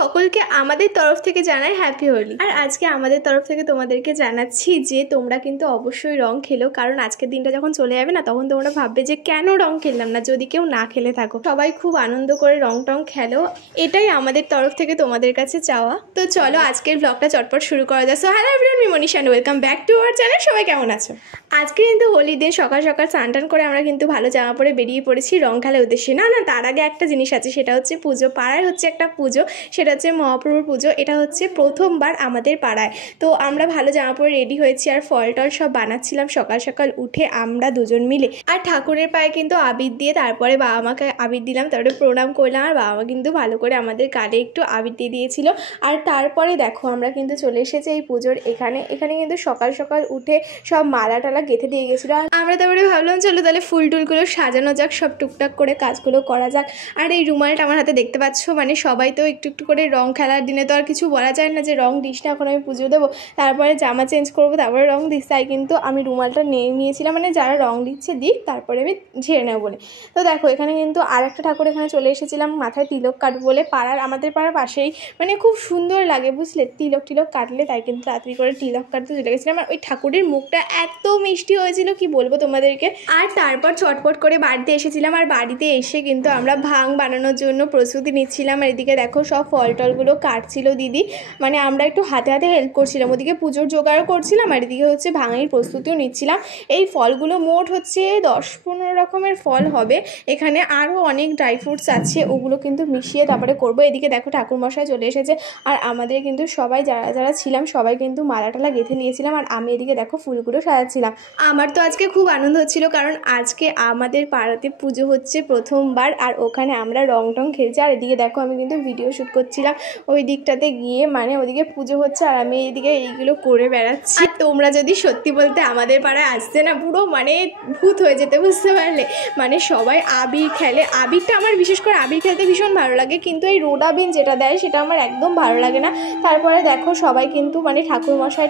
সকলকে আমাদের তরফ থেকে জানাই হ্যাপি হোলি। আর আজকে আমাদের তরফ থেকে তোমাদেরকে জানাচ্ছি যে তোমরা কিন্তু অবশ্যই রং খেলো, কারণ আজকের দিনটা যখন চলে যাবে না তখন তোমরা ভাববে যে কেন রং খেললাম না, যদি কেউ না খেলে থাকো। সবাই খুব আনন্দ করে রং টং খেলো, এটাই আমাদের তরফ থেকে তোমাদের কাছে চাওয়া। তো চলো আজকের ব্লগটা চটপট শুরু করা যায়। সো হ্যালো এভরিওয়ান, আমি Manisha and welcome back to our channel. সবাই কেমন আছো? আজকে কিন্তু হোলির দিন সকাল সকাল স্নান টান করে আমরা কিন্তু ভালো জামা পরে বেরিয়ে পড়েছি রং খেলার উদ্দেশ্যে। না তার আগে একটা জিনিস আছে, সেটা হচ্ছে পুজো। পাড়ায় হচ্ছে একটা পুজো, সেটা হচ্ছে মহাপ্রভুর পুজো। এটা হচ্ছে প্রথমবার আমাদের পাড়ায়। তো আমরা ভালো জামা পরে রেডি হয়েছি আর ফল টল সব বানাচ্ছিলাম সকাল সকাল উঠে আমরা দুজন মিলে। আর ঠাকুরের পায়ে কিন্তু আবির দিয়ে তারপরে বাবা মাকে আবির দিলাম, তারপরে প্রণাম করলাম। আর বাবা মা কিন্তু ভালো করে আমাদের গালে একটু আবির দিয়ে দিয়েছিল। আর তারপরে দেখো আমরা কিন্তু চলে এসেছি এই পুজোর এখানে কিন্তু সকাল সকাল উঠে সব মালা টালা গেঁথে দিয়ে গেছিলো। আর আমরা তারপরে ভাবলাম চলো তাহলে ফুল টুলগুলো সাজানো যাক, সব টুকটাক করে কাজগুলো করা যাক। আর এই রুমালটা আমার হাতে দেখতে পাচ্ছ, মানে সবাই তো একটু একটু করে রং খেলার দিনে তো আর কিছু বলা যায় না যে রং দিস না, এখন আমি পুজো দেবো, তারপরে জামা চেঞ্জ করবো, তারপরে রং দিস। তাই কিন্তু আমি রুমালটা নিয়েছিলাম, মানে যারা রং দিচ্ছে দিক, তারপরে আমি ঝেড়ে নেবো বলে। তো দেখো এখানে কিন্তু আর একটা ঠাকুর এখানে চলে এসেছিলাম মাথায় তিলক কাটবো বলে। আমাদের পাড়ার পাশেই, মানে খুব সুন্দর লাগে বুঝলে তিলক কাটলে, তাই কিন্তু তাড়াতাড়ি করে তিলক কাটতে চলে গেছিলাম। আর ওই ঠাকুরের মুখটা এত মিষ্টি হয়েছিল কি বলবো তোমাদেরকে। আর তারপর চটপট করে বাড়িতে এসেছিলাম। আর বাড়িতে এসে কিন্তু আমরা ভাং বানানোর জন্য প্রস্তুতি নিচ্ছিলাম। আর এদিকে দেখো সব ফল টলগুলো কাটছিল দিদি, মানে আমরা একটু হাতে হাতে হেল্প করছিলাম। ওদিকে পুজোর জোগাড়ও করছিলাম আর এদিকে হচ্ছে ভাঙের প্রস্তুতিও নিচ্ছিলাম। এই ফলগুলো মোট হচ্ছে 10-15 রকমের ফল হবে। এখানে আরও অনেক ড্রাই ফ্রুটস আছে, ওগুলো কিন্তু মিশিয়ে তারপরে করবো। এদিকে দেখো ঠাকুরমশাই চলে এসেছে। আর আমাদের কিন্তু সবাই যারা ছিলাম সবাই কিন্তু মালা টালা গেঁথে নিয়েছিলাম। আর আমি এদিকে দেখো ফুলগুলো সাজাচ্ছিলাম। আমার তো আজকে খুব আনন্দ হচ্ছিল, কারণ আজকে আমাদের পাড়াতে পুজো হচ্ছে প্রথমবার। আর ওখানে আমরা রং টং খেলছি। আর এদিকে দেখো আমি কিন্তু ভিডিও শ্যুট করছিলাম ওই দিকটাতে গিয়ে, মানে ওদিকে পুজো হচ্ছে আর আমি এইদিকে এইগুলো করে বেড়াচ্ছি। আর তোমরা যদি সত্যি বলতে আমাদের পাড়ায় আসতে না, পুরো মানে ভূত হয়ে যেতে, বুঝতে পারলে। মানে সবাই আবির খেলে, আবিরটা আমার বিশেষ করে আবির খেলতে ভীষণ ভালো লাগে, কিন্তু এই রোডাবিন যেটা দেয় সেটা আমার একদম ভালো লাগে না। তারপরে দেখো সবাই কিন্তু মানে ঠাকুরমশাই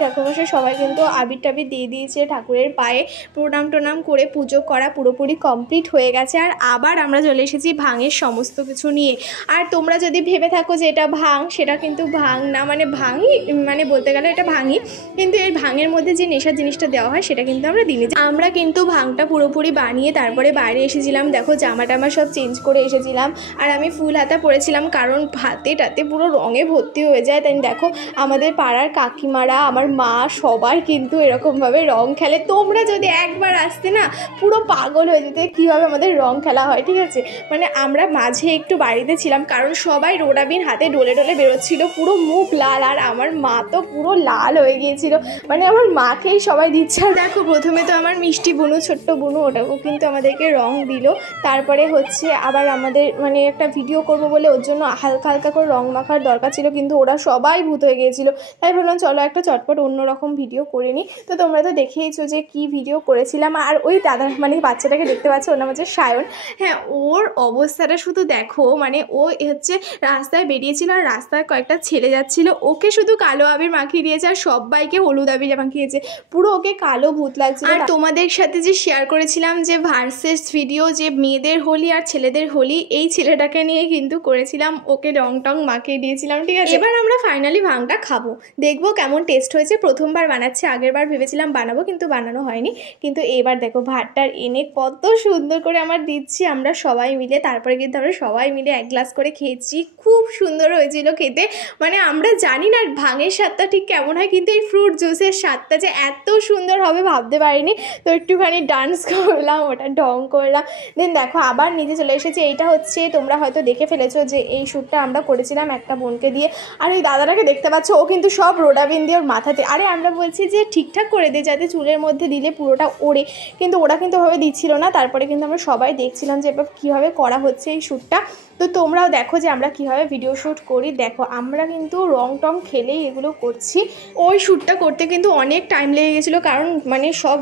সবাই কিন্তু আবির টাবির দিয়ে দিয়েছে ঠাকুরের পায়ে। প্রণাম টোনাম করে পুজো করা পুরোপুরি কমপ্লিট হয়ে গেছে। আর আবার আমরা চলে এসেছি ভাঙের সমস্ত কিছু নিয়ে। আর তোমরা যদি ভেবে থাকো যে এটা ভাং, সেটা কিন্তু ভাং না, মানে ভাঙই, মানে বলতে গেলে এটা ভাঙই, কিন্তু এই ভাঙের মধ্যে যে নেশার জিনিসটা দেওয়া হয় সেটা কিন্তু আমরা দিই। আমরা কিন্তু ভাংটা পুরোপুরি বানিয়ে তারপরে বাইরে এসেছিলাম। দেখো জামা টামা সব চেঞ্জ করে এসেছিলাম। আর আমি ফুল হাতা পরেছিলাম, কারণ হাতেটাতে পুরো রঙে ভর্তি হয়ে যায়। তাই দেখো আমাদের পাড়ার কাকিমারা, আমার মা, সবাই কিন্তু এরকমভাবে রং খেলে। তোমরা যদি একবার আসতে না পুরো পাগল হয়ে যেতে কীভাবে আমাদের রং খেলা হয়, ঠিক আছে। মানে আমরা মাঝে একটু বাড়িতে ছিলাম, কারণ সবাই রোডাবিন হাতে ডলে ডলে বেরোচ্ছিল, পুরো মুখ লাল। আর আমার মা তো পুরো লাল হয়ে গিয়েছিল, মানে আমার মাকেই সবাই দিচ্ছে। আর দেখো প্রথমে তো আমার মিষ্টি বুনু, ছোট্ট বুনু, ওটাও কিন্তু আমাদেরকে রং দিল। তারপরে হচ্ছে আবার আমাদের মানে একটা ভিডিও করব বলে ওর জন্য হালকা হালকা করে রং মাখার দরকার ছিল, কিন্তু ওরা সবাই ভূত হয়ে গিয়েছিল। তাই ভাবলাম চলো একটা চটপট অন্যরকম ভিডিও করে নিই। তো তোমরা তো দেখেইছো যে কি ভিডিও করেছিলাম। আর ওই দাদা মানে বাচ্চাটাকে দেখতে পাচ্ছ, ওর নাম হচ্ছে সায়ন। হ্যাঁ, ওর অবস্থাটা শুধু দেখো, মানে ও হচ্ছে রাস্তায় বেরিয়েছিল আর রাস্তায় কয়েকটা ছেলে যাচ্ছিল, ওকে শুধু কালো আবির মাখিয়ে দিয়েছে আর সবাইকে হলুদ আবির মাখিয়েছে, পুরো ওকে কালো ভূত লাগছে। আর তোমাদের সাথে যে শেয়ার করেছিলাম যে ভার্সেস ভিডিও, যে মেয়েদের হোলি আর ছেলেদের হোলি, এই ছেলেটাকে নিয়ে কিন্তু করেছিলাম, ওকে রং টং মাখিয়ে দিয়েছিলাম, ঠিক আছে। এবার আমরা ফাইনালি ভাংটা খাবো, দেখবো কেমন টেস্ট হয়েছে। প্রথমবার বানাচ্ছি, আগের বার ভেবেছিলাম বানাবো কিন্তু বানানো হয়নি। কিন্তু এবার দেখো ভাতটার এনে কত সুন্দর করে আমার দিচ্ছি আমরা সবাই মিলে। তারপরে কিন্তু আমরা সবাই মিলে এক গ্লাস করে খেয়েছি, খুব সুন্দর হয়েছিল খেতে। মানে আমরা জানি না ভাঙের স্বাদটা ঠিক কেমন হয়, কিন্তু এই ফ্রুট জুসের স্বাদটা যে এত সুন্দর হবে ভাবতে পারিনি। তো একটুখানি ডান্স করলাম, ওটা ঢং করলাম। দেন দেখো আবার নিজে চলে এসেছি। এইটা হচ্ছে তোমরা হয়তো দেখে ফেলেছো যে এই শ্যুটটা আমরা করেছিলাম একটা বোনকে দিয়ে। আর ওই দাদাটাকে দেখতে পাচ্ছ, ও কিন্তু সব রোডাবিন দিয়ে ওর মাথাতে। আরে আমরা বলছি যে ঠিকঠাক করে দে, যাতে চুলের মধ্যে দিলে পুরোটা ওড়ে, কিন্তু ওরা কিন্তু ওভাবে দিচ্ছিল না। তারপরে কিন্তু আমরা সবাই দেখছিলাম যে এবার কীভাবে করা হচ্ছে এই শ্যুটটা। তো তোমরাও দেখো যে আমরা কীভাবে ভিডিও শ্যুট করি। দেখো আমরা কিন্তু রং টং খেলেই এগুলো করছি। ওই শ্যুটটা করতে কিন্তু অনেক টাইম লেগে গেছিলো, কারণ মানে সব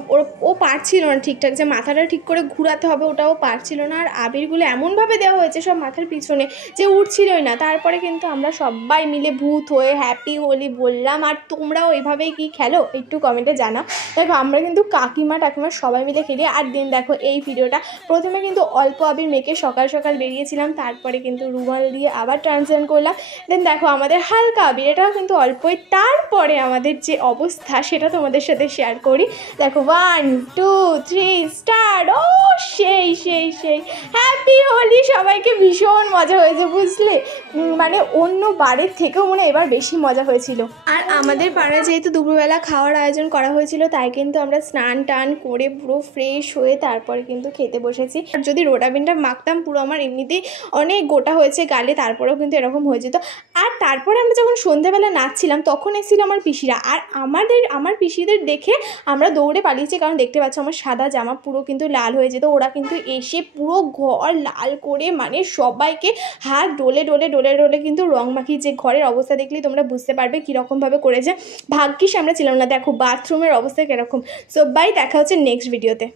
ও পারছিল না ঠিকঠাক, যে মাথাটা ঠিক করে ঘুরাতে হবে ওটাও পারছিল না। আর আবিরগুলো এমনভাবে দেওয়া হয়েছে সব মাথার পিছনে যে উঠছিলই না। তারপরে কিন্তু আমরা সবাই মিলে ভূত হয়ে হ্যাপি হোলি বললাম। আর তোমরাও এভাবেই কি খেলো একটু কমেন্টে জানাও। দেখো আমরা আমরা কিন্তু কাকিমা সবাই মিলে খেলি। আর দেন দেখো এই ভিডিওটা প্রথমে কিন্তু অল্প আবির মেখে সকাল সকাল বেরিয়েছিলাম, তারপরে কিন্তু রুমাল দিয়ে আবার ট্রান্সফার করলাম। দেন দেখো আমাদের হালকা আবির, এটাও কিন্তু অল্পই। তারপরে আমাদের যে অবস্থা সেটা তোমাদের সাথে শেয়ার করি। দেখো 1 2 3 স্টার্ট। ও সেই সেই সেই হ্যাপি হোলি সবাইকে, ভীষণ মজা হয়েছে বুঝলে, মানে অন্য বারের থেকেও মনে এবার বেশি মজা হয়েছিল। আর আমাদের পাড়ায় যেহেতু দুপুরবেলা খাওয়ার আয়োজন করা হয়েছিল, তাই কিন্তু আমরা স্নান টান করে পুরো ফ্রেশ হয়ে তারপরে কিন্তু খেতে বসেছি। আর যদি রোডাবিনটা মাখতাম পুরো আমার এমনিতেই অনেক গোটা হয়েছে গালে, তারপরেও কিন্তু এরকম হয়ে যেত। আর তারপরে আমরা যখন সন্ধ্যাবেলা নাচছিলাম তখন এসেছিল আমার পিসিরা, আর আমার পিসিদের দেখে আমরা দৌড়ে পালিয়েছি, কারণ দেখতে পাচ্ছ আমার সাদা জামা পুরো কিন্তু লাল হয়ে যেত। ওরা কিন্তু এসে পুরো ঘর লাল করে মানে সবাইকে হাত ডলে ডলে ডলে ডলে কিন্তু রং মাখিয়ে, যে ঘরের অবস্থা দেখলেই তোমরা বুঝতে পারবে কীরকমভাবে করেছে। ভাগ্যিস আমরা ছিলাম না, দেখো বাথরুমের অবস্থা কীরকম। সো বাই, দেখা হচ্ছে নেক্সট ভিডিওতে।